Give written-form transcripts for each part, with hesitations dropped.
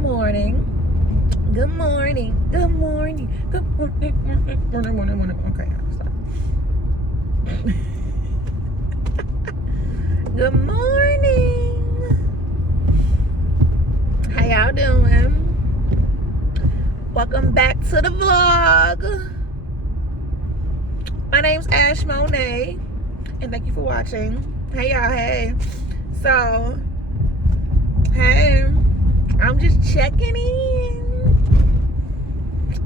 morning. Good morning. Good morning. Good morning. Okay, I'll stop. Good morning. How y'all doing? Welcome back to the vlog. My name's Ash Monet, and thank you for watching. Hey y'all, hey. So, hey, I'm just checking in.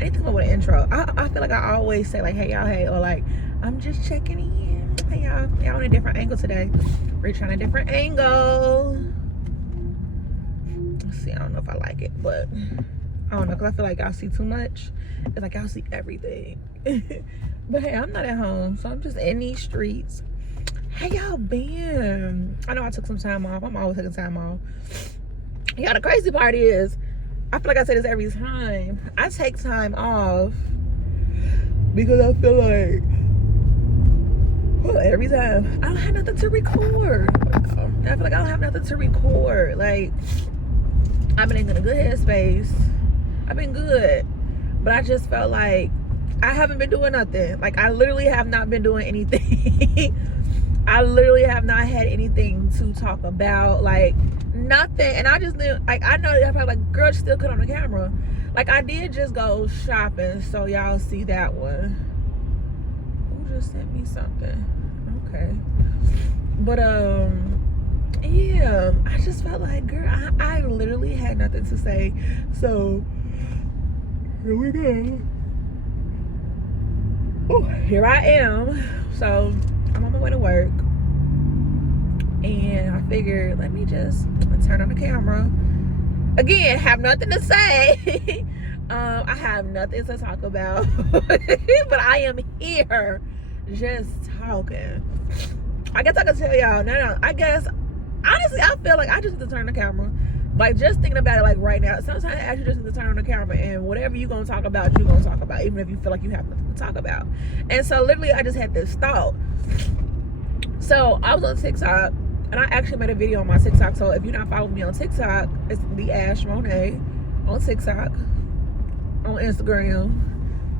I need to come up with an intro. I feel like I always say like, hey y'all, hey, or like, I'm just checking in. Hey y'all, on a different angle today. We're trying a different angle. Let's see, I don't know if I like it, but I don't know, because I feel like y'all see too much. It's like y'all see everything. But hey, I'm not at home, so I'm just in these streets. How y'all been? I know I took some time off. I'm always taking time off. Yeah, the crazy part is, I feel like I say this every time. I take time off because I feel like, well, every time I don't have nothing to record. I feel like I don't have nothing to record. Like, I've been in a good headspace. I've been good, but I just felt like I haven't been doing nothing. Like, I literally have not been doing anything. I literally have not had anything to talk about, like nothing. And I just knew, like, I know that probably like, girl, still cut on the camera. Like, I did just go shopping, so y'all see that one. Who just sent me something? Okay. But yeah, I just felt like, girl, I literally had nothing to say. So here we go. Oh, here I am. So I'm on my way to work, and I figured, let me just turn on the camera. Again, have nothing to say. I have nothing to talk about, but I am here just talking. I guess I can tell y'all, no, I guess, honestly, I feel like I just need to turn the camera. Like, just thinking about it, like, right now, sometimes I actually just need to turn on the camera, and whatever you're going to talk about, you're going to talk about, even if you feel like you have nothing to talk about. And so, literally, I just had this thought. So, I was on TikTok, and I actually made a video on my TikTok. So, if you're not following me on TikTok, it's the Ash Monet on TikTok, on Instagram.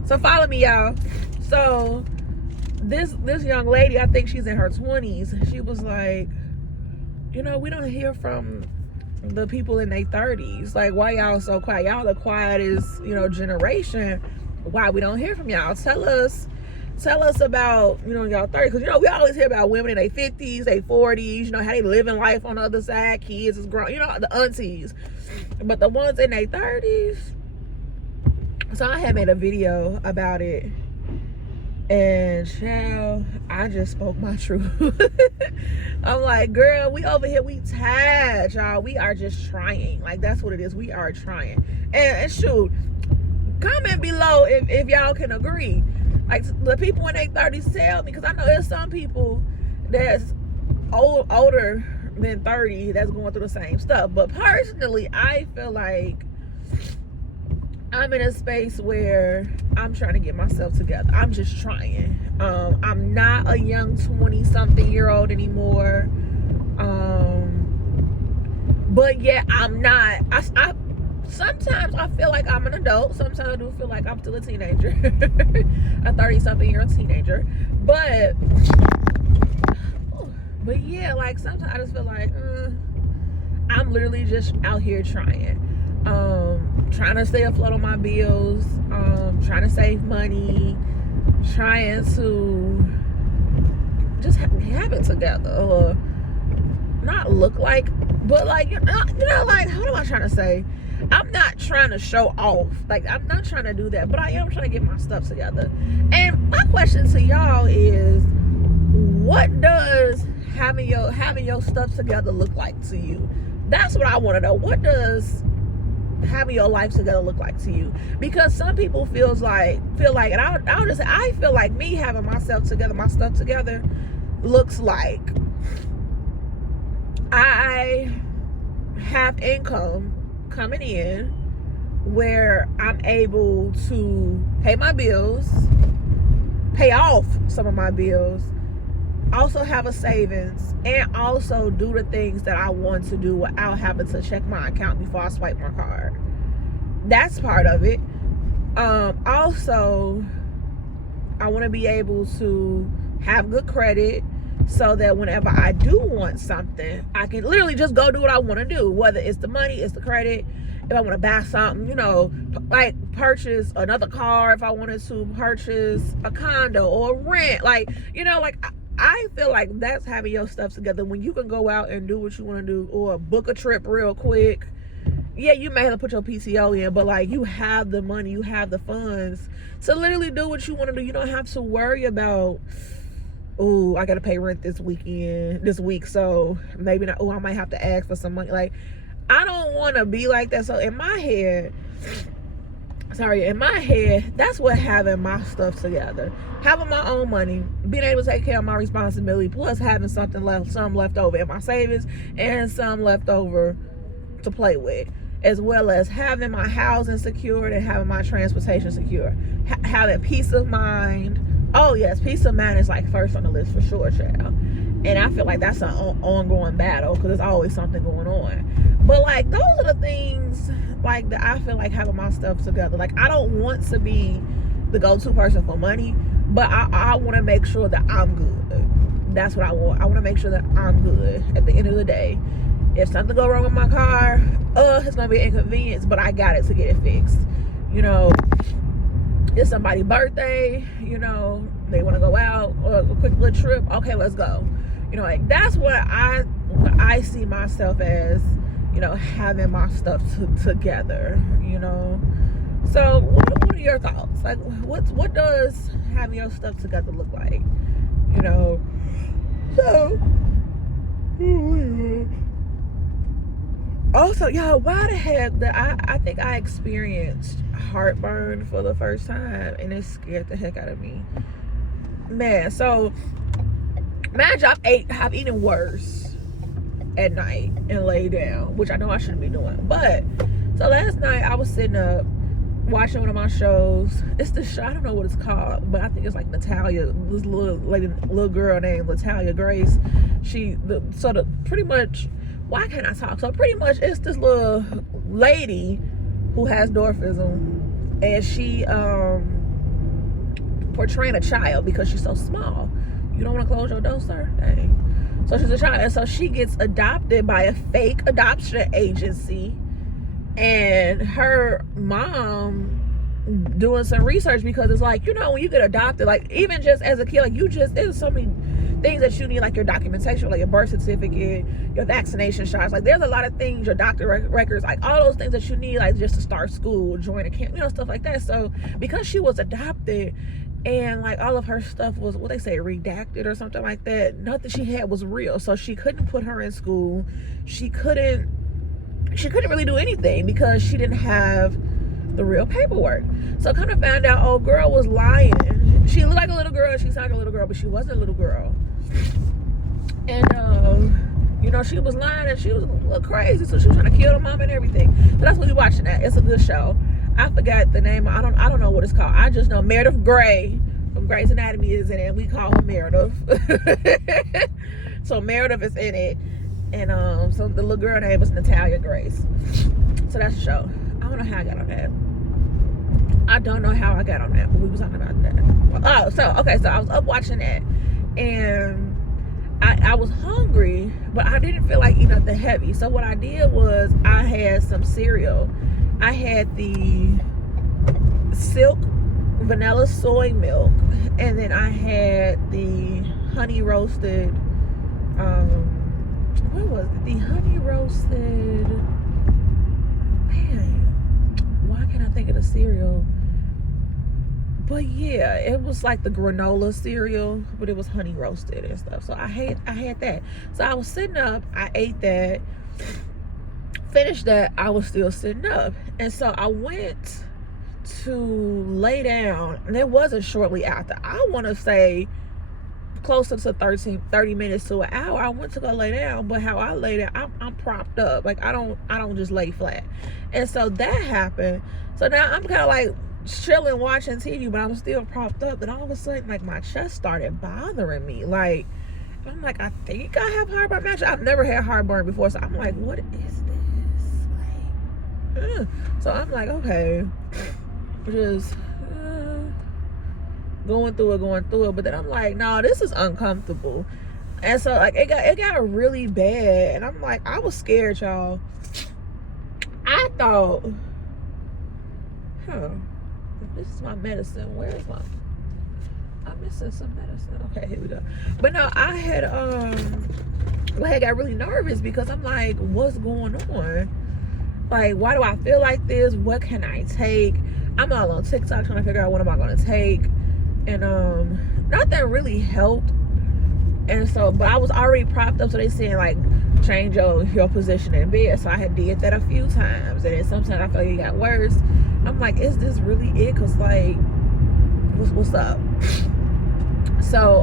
So, follow me, y'all. So, this young lady, I think she's in her 20s, she was like, you know, we don't hear from the people in their 30s. Like, why y'all so quiet? Y'all the quietest, you know, generation. Why we don't hear from y'all? Tell us about, you know, y'all 30s. Because, you know, we always hear about women in their 50s, their 40s, you know, how they living life on the other side, kids is grown, you know, the aunties. But the ones in their 30s. So I had made a video about it, and child, I just spoke my truth. I'm like, girl, we over here, we tired, y'all. We are just trying. Like, that's what it is. We are trying. And shoot, comment below if y'all can agree. Like, the people in their 30s, tell me, because I know there's some people that's older than 30 that's going through the same stuff. But personally, I feel like I'm in a space where I'm trying to get myself together. I'm just trying. I'm not a young 20-something-year-old anymore. But yet I'm not. I sometimes I feel like I'm an adult. Sometimes I do feel like I'm still a teenager. A 30-something-year-old teenager. But yeah, like, sometimes I just feel like I'm literally just out here trying. Trying to stay afloat on my bills, trying to save money, trying to just have it together, or not look like, but like, you know, like, what am I trying to say? I'm not trying to show off. Like, I'm not trying to do that, but I am trying to get my stuff together. And my question to y'all is, what does having your stuff together look like to you? That's what I want to know. What does having your life together look like to you? Because some people feel like, and I'll just say, I feel like me having myself together, my stuff together, looks like I have income coming in where I'm able to pay my bills, pay off some of my bills, also have a savings, and also do the things that I want to do without having to check my account before I swipe my card. That's part of it. Also, I want to be able to have good credit so that whenever I do want something, I can literally just go do what I want to do, whether it's the money, it's the credit. If I want to buy something, you know, like purchase another car, if I wanted to purchase a condo or rent, like, you know, like I feel like that's having your stuff together when you can go out and do what you want to do, or book a trip real quick. Yeah, you may have to put your PTO in, but like, you have the money, you have the funds to literally do what you want to do. You don't have to worry about, oh, I gotta pay rent this week, so maybe not. Oh, I might have to ask for some money. Like, I don't want to be like that. So in my head, that's what having my stuff together, having my own money, being able to take care of my responsibility, plus having some left over in my savings and some left over to play with, as well as having my housing secured and having my transportation secure, having peace of mind. Oh yes, peace of mind is like first on the list for sure, child. And I feel like that's an ongoing battle because there's always something going on. But like, those are the things like that I feel like having my stuff together. Like, I don't want to be the go-to person for money, but I want to make sure that I'm good. That's what I want. I want to make sure that I'm good at the end of the day. If something go wrong with my car, it's gonna be an inconvenience, but I got it to get it fixed. You know, it's somebody's birthday, you know, they want to go out, or a quick little trip, okay, let's go. You know, like, that's what I see myself as, you know, having my stuff together, you know. So what are your thoughts? Like, what does having your stuff together look like? You know, so also, y'all, why the heck that I think I experienced heartburn for the first time, and it scared the heck out of me, man. So imagine I've eaten worse at night and laid down, which I know I shouldn't be doing. But so last night I was sitting up watching one of my shows. It's the show, I don't know what it's called, but I think it's like Natalia, this little girl named Natalia Grace. Pretty much, why can't I talk? So pretty much it's this little lady who has dwarfism, and she portraying a child because she's so small. You don't want to close your door, sir? Dang. So she's a child, and so she gets adopted by a fake adoption agency, and her mom doing some research, because it's like, you know, when you get adopted, like, even just as a kid, like, there's so many things that you need, like your documentation, like your birth certificate, your vaccination shots. Like, there's a lot of things, your doctor records, like all those things that you need, like just to start school, join a camp, you know, stuff like that. So because she was adopted, and like all of her stuff was, what they say, redacted or something like that, nothing she had was real. So she couldn't put her in school. She couldn't really do anything because she didn't have the real paperwork. So kind of found out, old girl was lying. She looked like a little girl, she sounded like a little girl, but she wasn't a little girl. And you know, she was lying, and she was a little crazy, so she was trying to kill the mom and everything. So that's what we're watching at. It's a good show. I forgot the name. I don't know what it's called. I just know Meredith Grey from Grey's Anatomy is in it, and we call her Meredith. So Meredith is in it, and so the little girl name was Natalia Grace. So that's the show. I don't know how I got on that. But we was talking about that. So I was up watching that, and I was hungry, but I didn't feel like eating nothing heavy. So what I did was I had some cereal. I had the Silk vanilla soy milk, and then I had the honey roasted, what was it? The honey roasted, man, why can't I think of the cereal? But yeah, it was like the granola cereal, but it was honey roasted and stuff. So I had that. So I was sitting up, I ate that, finished that, I was still sitting up. And so I went to lay down, and it wasn't shortly after. I want to say closer to 30 minutes to an hour. I went to go lay down, but how I lay down, I'm propped up. Like, I don't just lay flat. And so that happened. So now I'm kind of like chilling, watching TV, but I'm still propped up. And all of a sudden, like, my chest started bothering me. Like, I'm like, I think I have heartburn. Actually, I've never had heartburn before, so I'm like, what is this? Like, so I'm like, okay, just going through it. But then I'm like, no, this is uncomfortable. And so like it got really bad, and I'm like, I was scared, y'all. I thought, this is my medicine. Where is my? I'm missing some medicine. Okay, here we go. But no, I had got really nervous because I'm like, what's going on? Like, why do I feel like this? What can I take? I'm all on TikTok trying to figure out what am I gonna take, and nothing really helped. And so, but I was already propped up, so they saying like change your position in bed. So I had did that a few times, and then sometimes I feel like it got worse. I'm like, is this really it? Cause like, what's up? So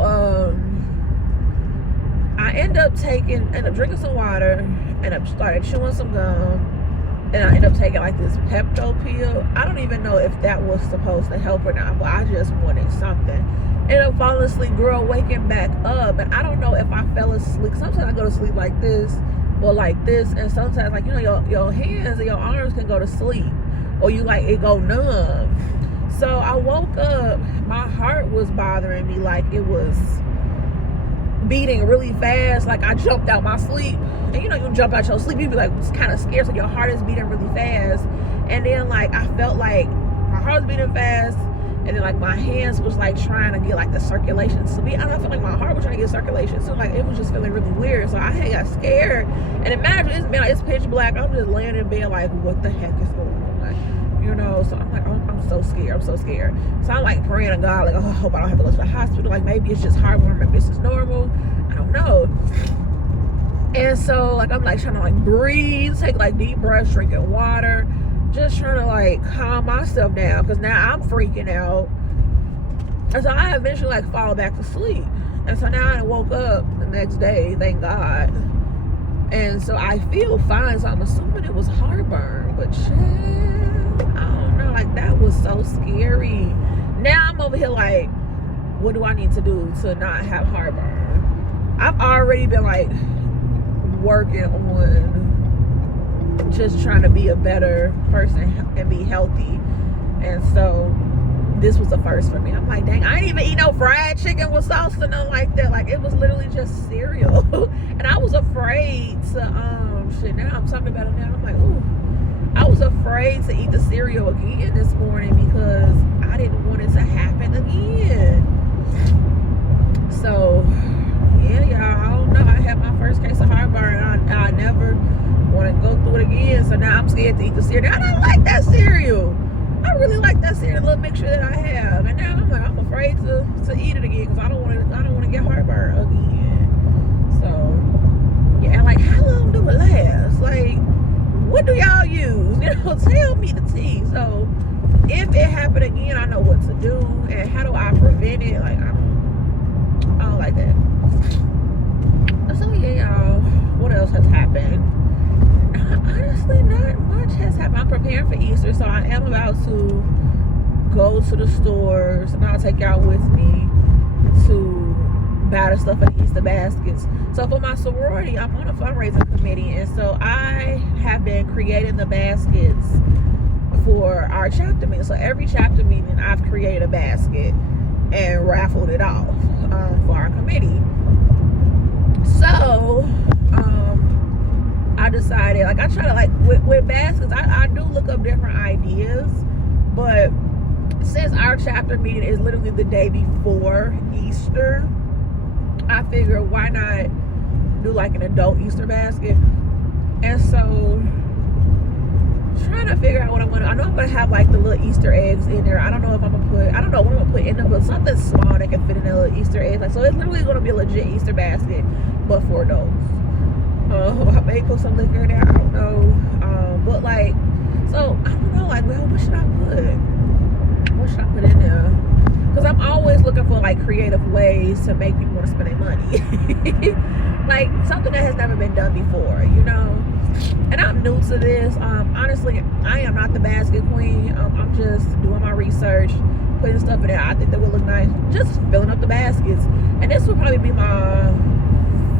I end up drinking some water, and started chewing some gum, and I end up taking like this Pepto pill. I don't even know if that was supposed to help or not, but I just wanted something. Ended up falling asleep, girl, waking back up, and I don't know if I fell asleep. Sometimes I go to sleep like this or like this, and sometimes like, you know, your hands and your arms can go to sleep, or you like it go numb. So I woke up, my heart was bothering me, like it was beating really fast. Like I jumped out my sleep, and you know, you jump out your sleep, you be like kind of scared, so your heart is beating really fast. And then like I felt like my heart was beating fast, and then like my hands was like trying to get like the circulation to me. I don't feel like my heart was trying to get circulation, so like it was just feeling really weird. So I had got scared, and imagine it's pitch black. I'm just laying in bed like, what the heck is going on? You know, so I'm like, I'm so scared. So I'm like praying to God, like, oh, I hope I don't have to go to the hospital. Like maybe it's just heartburn, maybe this is normal. I don't know. And so like I'm like trying to like breathe, take like deep breaths, drinking water, just trying to like calm myself down, because now I'm freaking out. And so I eventually like fall back to sleep. And so now I woke up the next day, thank God. And so I feel fine, so I'm assuming it was heartburn. But child, I don't know, like that was so scary. Now I'm over here like, what do I need to do to not have heartburn? I've already been like working on just trying to be a better person and be healthy, and so this was the first for me. I'm like, dang, I ain't even eat no fried chicken with sauce or nothing like that. Like it was literally just cereal. And I was afraid to shit, now I'm talking about it now, I'm like, ooh, I was afraid to eat the cereal again this morning because I didn't want it to happen again. So yeah, y'all, I don't know, I had my first case of heartburn. I never want to go through it again, so now I'm scared to eat the cereal. I don't like that cereal. I really like that cereal, little mixture that I have, and now I'm like, I'm afraid to eat it again because I don't want to get heartburn again. So yeah, like how long do it last? Like what do y'all use? You know, tell me the tea. So if it happened again, I know what to do, and how do I prevent it? Like I don't like that. So yeah, y'all, what else has happened? Honestly, not much has happened. I'm preparing for Easter, so I am about to go to the stores, and I'll take y'all with me to buy the stuff for the Easter baskets. So for my sorority, I'm on a fundraising committee, and so I have been creating the baskets for our chapter meeting. So every chapter meeting, I've created a basket and raffled it off for our committee. So I decided, like, I try to, like, with baskets, I do look up different ideas, but since our chapter meeting is literally the day before Easter, I figured why not do like an adult Easter basket. And so trying to figure out what I'm gonna, I know I'm gonna have like the little Easter eggs in there. I don't know if I'm gonna put, I don't know what I'm gonna put in them, but something small that can fit in the little Easter eggs. Like, so it's literally gonna be a legit Easter basket, but for adults. I may put some liquor in there, I don't know. But like, so I don't know, like, well, what should I put? What should I put in there? Because I'm always looking for like creative ways to make people want to spend their money. Like something that has never been done before, you know. And I'm new to this. Honestly, I am not the basket queen. I'm just doing my research, putting stuff in there. I think that would look nice. Just filling up the baskets. And this will probably be my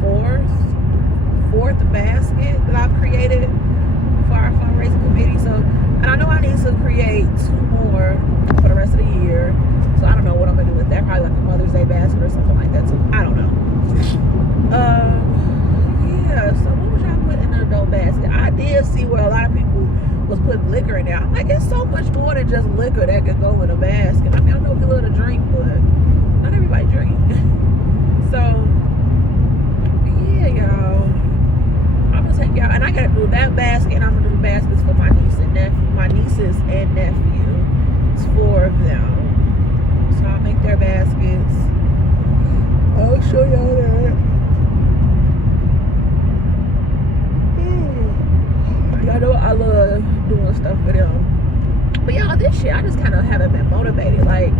fourth basket that I've created for our fundraising committee. So, and I know I need to create 2 more for the rest of the year. So I don't know what I'm gonna do with that. Probably like a Mother's Day basket or something like that. So I don't know. Yeah. So what was y'all putting in the adult basket? I did see where a lot of people was putting liquor in there. I'm like, it's so much more than just liquor that could go in a basket. I mean, I know we love to drink, but not everybody drink. So yeah, y'all. I'm gonna take y'all, and I gotta do that basket, and I'm gonna do baskets for my nieces and nephew. It's 4 of them. So I'll make their baskets. I'll show y'all that. Y'all know I love doing stuff for them. But y'all, this year I just kind of haven't been motivated. Like,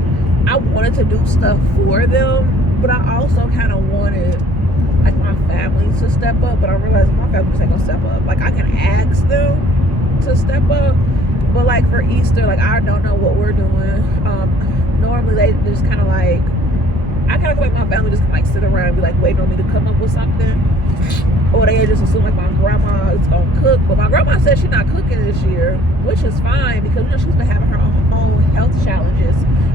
I wanted to do stuff for them, but I also kind of wanted like my family to step up. But I realized my family just ain't gonna step up. Like, I can ask them to step up, but like for Easter, like I don't know what we're doing. Normally they just kind of like, I kind of feel like my family just like sit around and be like waiting on me to come up with something, or they just assume like my grandma is gonna cook. But my grandma said she's not cooking this year, which is fine because, you know, she's been having her own health challenges.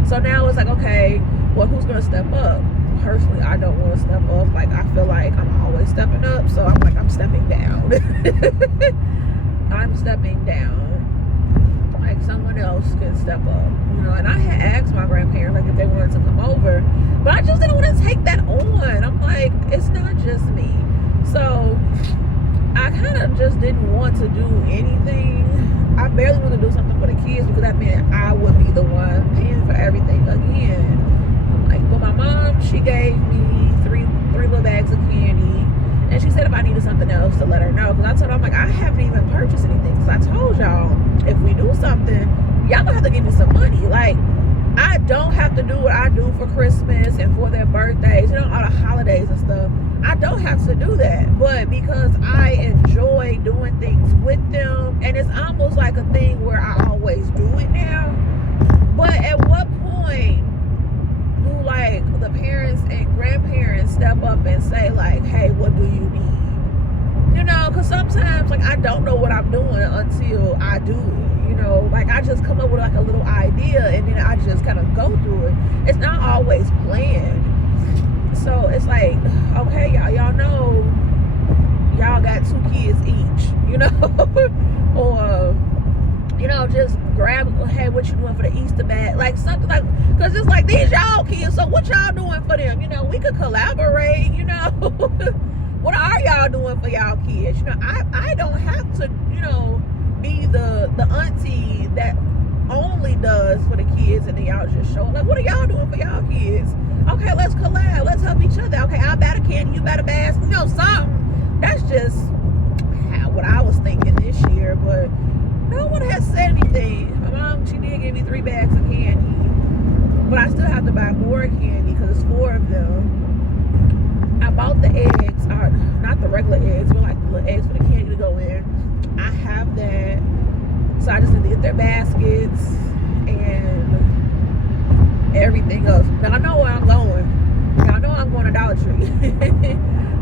So now it's like, okay, well, who's gonna step up? Personally, I don't want to step up. Like, I feel like I'm always stepping up, so I'm like, I'm stepping down. I'm stepping down. Like, someone else can step up, you know. And I had asked my grandparents like if they wanted to come over, but I just didn't want to take that on. I'm like, it's not just me. So I kind of just didn't want to do anything. I barely want to do something for the kids because that meant I would be the one paying for everything again. Like, but my mom, she gave me three little bags of candy, and she said if I needed something else to let her know. Because I told her, I'm like, I haven't even purchased anything. Because I told y'all, if we do something, y'all gonna have to give me some money. Like, I don't have to do what I do for Christmas and for their birthdays, you know, all the holidays and stuff. I don't have to do that. But because I enjoy doing things with them, and it's almost like a thing where I always do it now. But at what point do like the parents and grandparents step up and say like, hey, what do you need? You know, because sometimes like I don't know what I'm doing until I do it. You know, like I just come up with like a little idea and then I just kind of go through it. It's not always planned. So it's like, okay, y'all know y'all got 2 kids each, you know, or, you know, just grab, hey, what you doing for the Easter bag? Like something like, because it's like, these y'all kids, so what y'all doing for them? You know, we could collaborate, you know. What are y'all doing for y'all kids? You know, I don't have to, you know, be the auntie that only does for the kids and then y'all just show like, what are y'all doing for y'all kids? Okay, let's collab, let's help each other. Okay, I buy the candy, you buy the basket, you know, something. That's just what I was thinking this year, but no one has said anything. My mom, she did give me 3 bags of candy, but I still have to buy more candy because it's 4 of them. I bought the eggs, or not the regular eggs, but like the little eggs for the candy to go in. I have that, so I just need to get their baskets and everything else. Now I know where I'm going. Y'all know I'm going to Dollar Tree.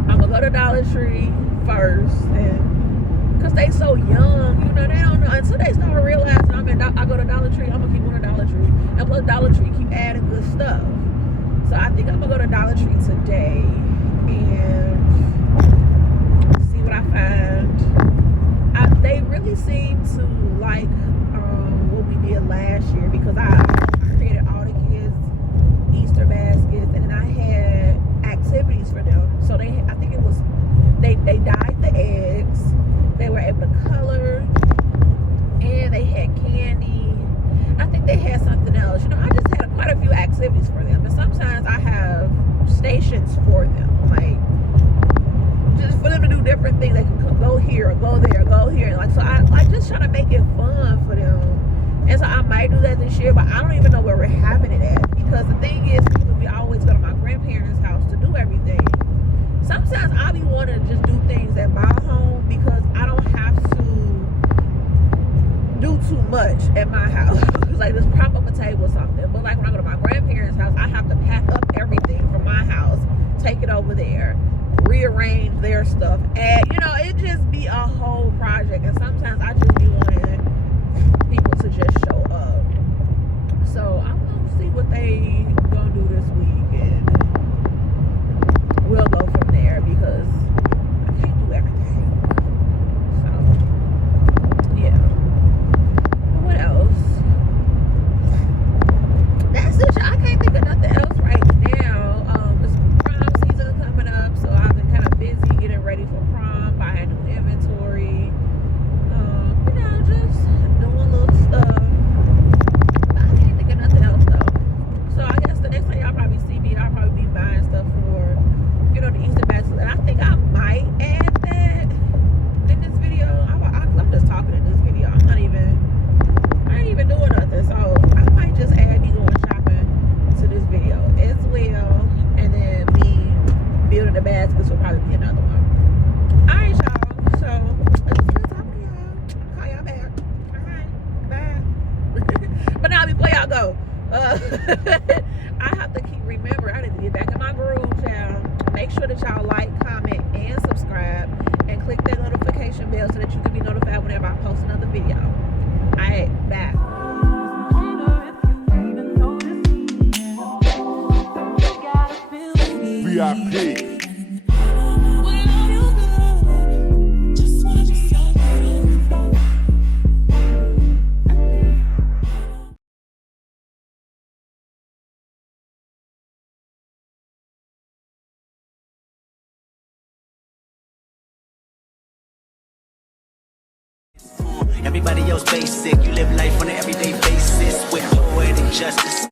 I'm gonna go to Dollar Tree first, and because they so young, you know, they don't know until they start realizing I go to Dollar Tree. I'm gonna keep going to Dollar Tree, and plus Dollar Tree keep adding good stuff. So I think I'm gonna go to Dollar Tree today and see what I find. They really seem to like what we did last year because I created all the kids Easter baskets, and then I had activities for them. So I think it was they dyed the eggs, they were able to color, and they had candy. I think they had something else. You know, I just had quite a few activities for them, and sometimes I have stations for them, like just for them to do different things. They can go here or go there or go here. Like, so I like just trying to make it fun for them. And so I might do that this year, but I don't even know where we're having it at because because the thing is, we always go to my grandparents' house to do everything. Sometimes I be wanting to just do things at my home because I don't have to do too much at my house. Like just prop up a table or something. But like when I go to my grandparents' house, I have to pack up everything from my house, take it over there, rearrange their stuff, and it just be a whole project. And sometimes I just be wanting people to just show up. So I'm gonna see what they gonna do this week, and we'll go from there because I can't do everything. So yeah. What else? That's it. I can't think of nothing else right now. It's prom season coming up, so I've been kind of busy getting ready for prom, buying new inventory. Just doing little stuff. I can't think of nothing else though. So I guess the next time y'all probably see me, I'll probably be buying stuff for, the Easter baskets. And I think I might add that in this video. I'm just talking in this video. I ain't even doing nothing. So I might just add me going shopping to this video as well. And then me building the baskets will probably be another one. Alright, y'all. So it was good talking to y'all. Call y'all back. Alright. Bye. But now before y'all go, I have to keep remembering I need to get back in my groove, y'all. Make sure that y'all like, comment, and subscribe, and click that notification bell so that you can be notified whenever I post another video. Alright, bye. VIP. Everybody else basic, you live life on an everyday basis with joy and injustice.